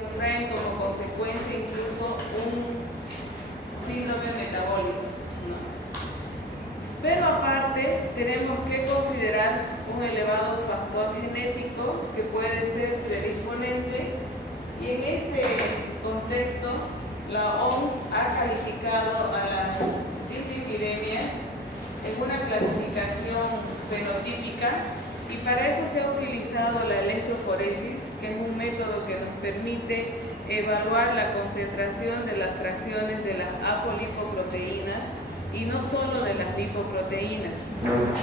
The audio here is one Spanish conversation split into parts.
nos traen como consecuencia incluso un síndrome metabólico, ¿no? Pero aparte tenemos que considerar un elevado factor genético que puede ser predisponente, y en ese contexto la OMS ha calificado a las dislipidemias en una clasificación fenotípica, y para eso se ha utilizado la electroforesis, que es un método que nos permite evaluar la concentración de las fracciones de las apolipoproteínas y no solo de las lipoproteínas.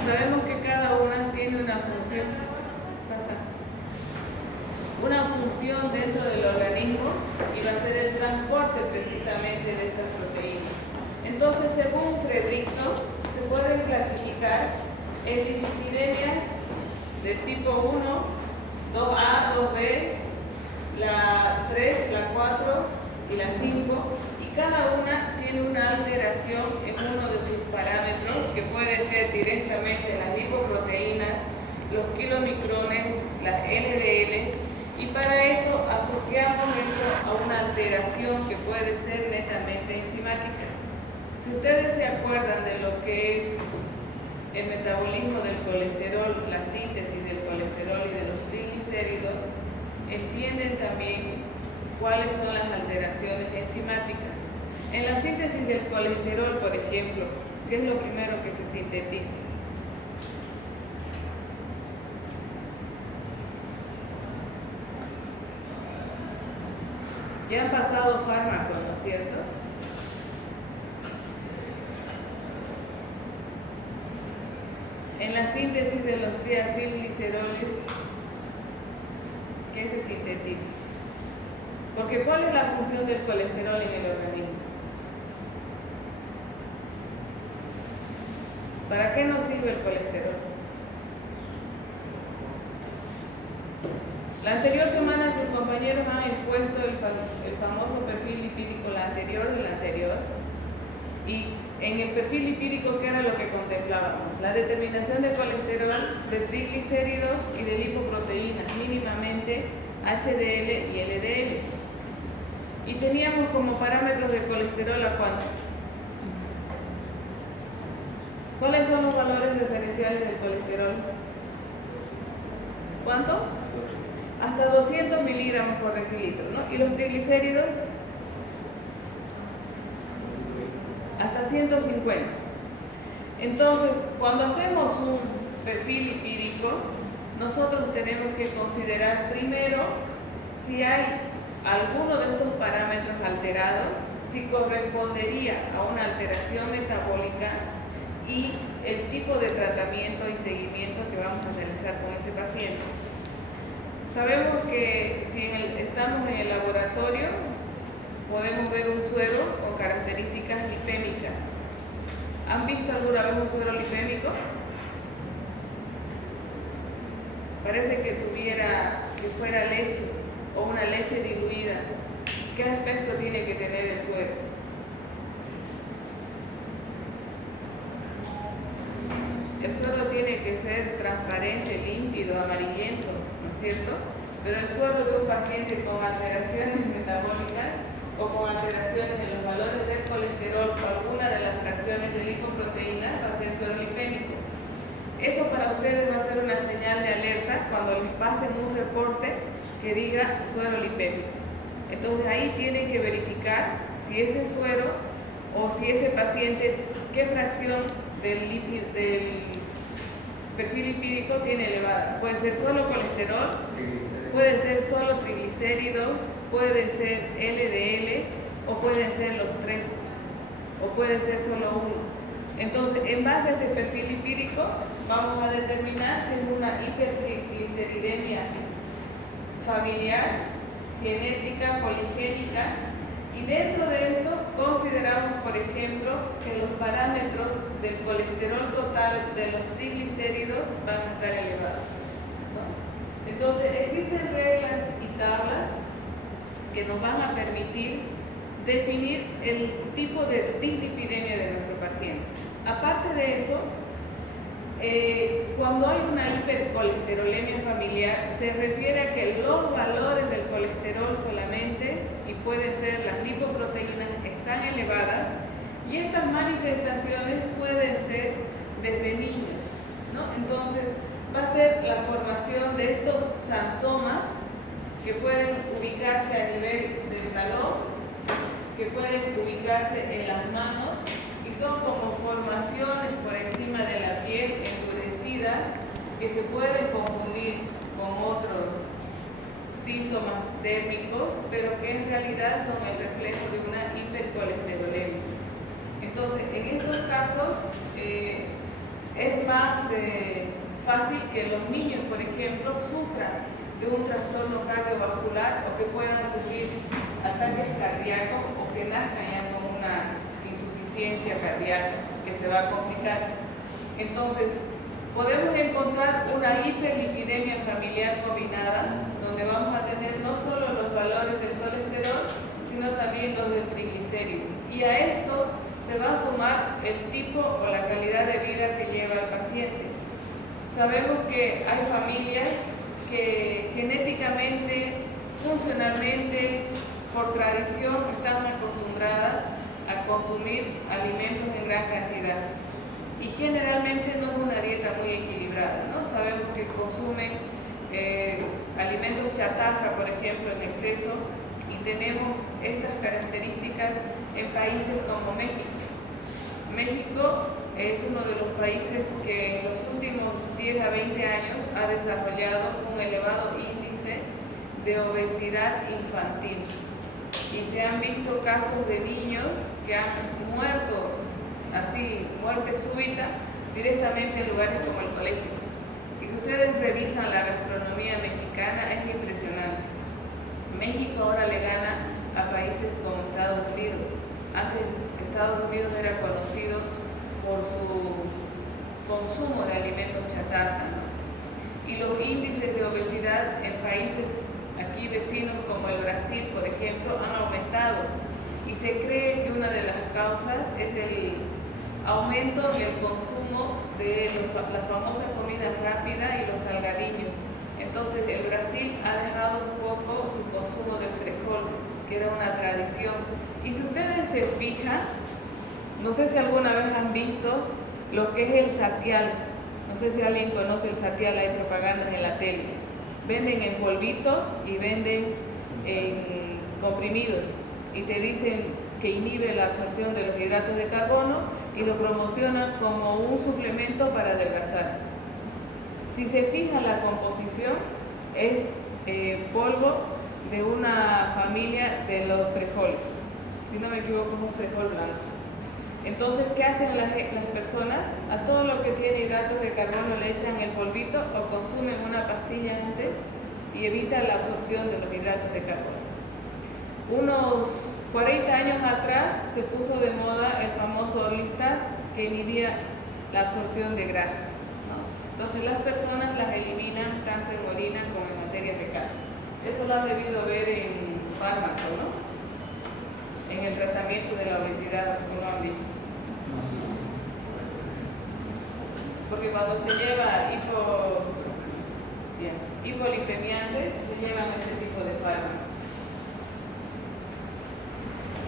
Sabemos que cada una tiene una función dentro del organismo, y va a ser el transporte precisamente de estas proteínas. Entonces, según Fredrickson, se pueden clasificar en dislipidemias de tipo 1, 2A, 2B, la 3, la 4 y la 5, y cada una tiene una alteración en uno de sus parámetros, que puede ser directamente las lipoproteínas, los kilomicrones, las LDL, y para eso asociamos esto a una alteración que puede ser netamente enzimática. Si ustedes se acuerdan de lo que es el metabolismo del colesterol, la síntesis del colesterol y de los triglicéridos, entienden también cuáles son las alteraciones enzimáticas. En la síntesis del colesterol, por ejemplo, ¿qué es lo primero que se sintetiza? Ya han pasado fármacos, ¿no es cierto? En la síntesis de los triacilgliceroles, ¿qué se sintetiza? Porque ¿cuál es la función del colesterol en el organismo? ¿Para qué nos sirve el colesterol? La anterior semana sus compañeros han expuesto el famoso perfil lipídico, la anterior y la anterior. Y en el perfil lipídico, ¿qué era lo que contemplábamos? La determinación de colesterol, de triglicéridos y de lipoproteínas, mínimamente HDL y LDL. Y teníamos como parámetros de colesterol ¿a cuánto? ¿Cuáles son los valores referenciales del colesterol? ¿Cuánto? Hasta 200 miligramos por decilitro, ¿no? ¿Y los triglicéridos? Hasta 150. Entonces, cuando hacemos un perfil lipídico, nosotros tenemos que considerar primero si hay alguno de estos parámetros alterados, si correspondería a una alteración metabólica y el tipo de tratamiento y seguimiento que vamos a realizar con ese paciente. Sabemos que si estamos en el laboratorio, podemos ver un suero con características lipémicas. ¿Han visto alguna vez un suero lipémico? Parece que fuera leche o una leche diluida. ¿Qué aspecto tiene que tener el suero? El suero tiene que ser transparente, límpido, amarillento, ¿no es cierto? Pero el suero de un paciente con alteraciones metabólicas o con alteraciones en los valores del colesterol o alguna de las fracciones de lipoproteínas va a ser suero lipémico. Eso para ustedes va a ser una señal de alerta cuando les pasen un reporte que diga suero lipémico. Entonces ahí tienen que verificar si ese suero o si ese paciente, qué fracción del perfil lipídico tiene elevada. Puede ser solo colesterol, puede ser solo triglicéridos, puede ser LDL o pueden ser los tres, o puede ser solo uno. Entonces, en base a ese perfil lipídico, vamos a determinar si es una hipergliceridemia familiar, genética, poligénica, y dentro de esto consideramos, por ejemplo, que los parámetros del colesterol total de los triglicéridos van a estar elevados, ¿no? Entonces, existen reglas y tablas que nos van a permitir definir el tipo de dislipidemia de nuestro paciente. Aparte de eso, cuando hay una hipercolesterolemia familiar, se refiere a que los valores del colesterol solamente pueden ser las lipoproteínas, están elevadas y estas manifestaciones pueden ser desde niños, ¿no? Entonces va a ser la formación de estos xantomas que pueden ubicarse a nivel del talón, que pueden ubicarse en las manos y son como formaciones por encima de la piel endurecidas que se pueden confundir con otros síntomas dérmicos, pero que en realidad son el reflejo de una hipercolesterolemia. Entonces, en estos casos es más fácil que los niños, por ejemplo, sufran de un trastorno cardiovascular o que puedan sufrir ataques cardíacos o que nazcan ya con una insuficiencia cardíaca que se va a complicar. Entonces, podemos encontrar una hiperlipidemia familiar combinada, donde vamos a tener no solo los valores del colesterol, sino también los del triglicérido. Y a esto se va a sumar el tipo o la calidad de vida que lleva el paciente. Sabemos que hay familias que genéticamente, funcionalmente, por tradición, están acostumbradas a consumir alimentos en gran cantidad. Y generalmente no es una dieta muy equilibrada, ¿no? Sabemos que consumen alimentos chatarra, por ejemplo, en exceso, y tenemos estas características en países como México. México es uno de los países que en los últimos 10 a 20 años ha desarrollado un elevado índice de obesidad infantil. Y se han visto casos de niños que han muerto así, muerte súbita, directamente en lugares como el colegio. Y si ustedes revisan la gastronomía mexicana, es impresionante. México ahora le gana a países como Estados Unidos. Antes Estados Unidos era conocido por su consumo de alimentos chatarra, ¿no? Y los índices de obesidad en países aquí vecinos como el Brasil, por ejemplo, han aumentado. Y se cree que una de las causas es el aumento en el consumo de las famosas comidas rápidas y los salgadiños. Entonces el Brasil ha dejado un poco su consumo del frijol, que era una tradición. Y si ustedes se fijan, no sé si alguna vez han visto lo que es el satial. No sé si alguien conoce el satial, hay propagandas en la tele. Venden en polvitos y venden en comprimidos. Y te dicen que inhibe la absorción de los hidratos de carbono y lo promocionan como un suplemento para adelgazar. Si se fija la composición, es polvo de una familia de los frijoles. Si no me equivoco, es un frijol blanco. Entonces, ¿qué hacen las personas? A todo lo que tiene hidratos de carbono le echan el polvito o consumen una pastilla antes y evita la absorción de los hidratos de carbono. Unos 40 años atrás se puso de moda el famoso Orlistat, que inhibía la absorción de grasa, ¿no? Entonces las personas las eliminan tanto en orina como en materia fecal. Eso lo han debido ver en fármacos, ¿no? En el tratamiento de la obesidad, como lo han visto. Porque cuando se lleva hipolipemiante, se llevan este tipo de fármacos.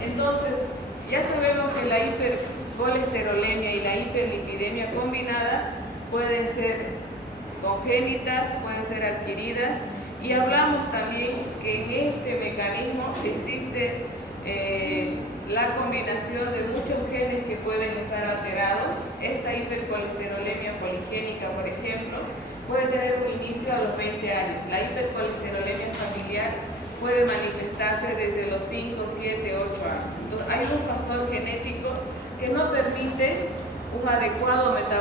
Entonces, ya sabemos que la hipercolesterolemia y la hiperlipidemia combinada pueden ser congénitas, pueden ser adquiridas, y hablamos también que en este mecanismo existe la combinación de muchos genes que pueden estar alterados. Esta hipercolesterolemia poligénica, por ejemplo, puede tener un inicio a los 20 años. La hipercolesterolemia familiar puede manifestarse desde los 5, 7, 8 años. Entonces, hay un factor genético que no permite un adecuado metabolismo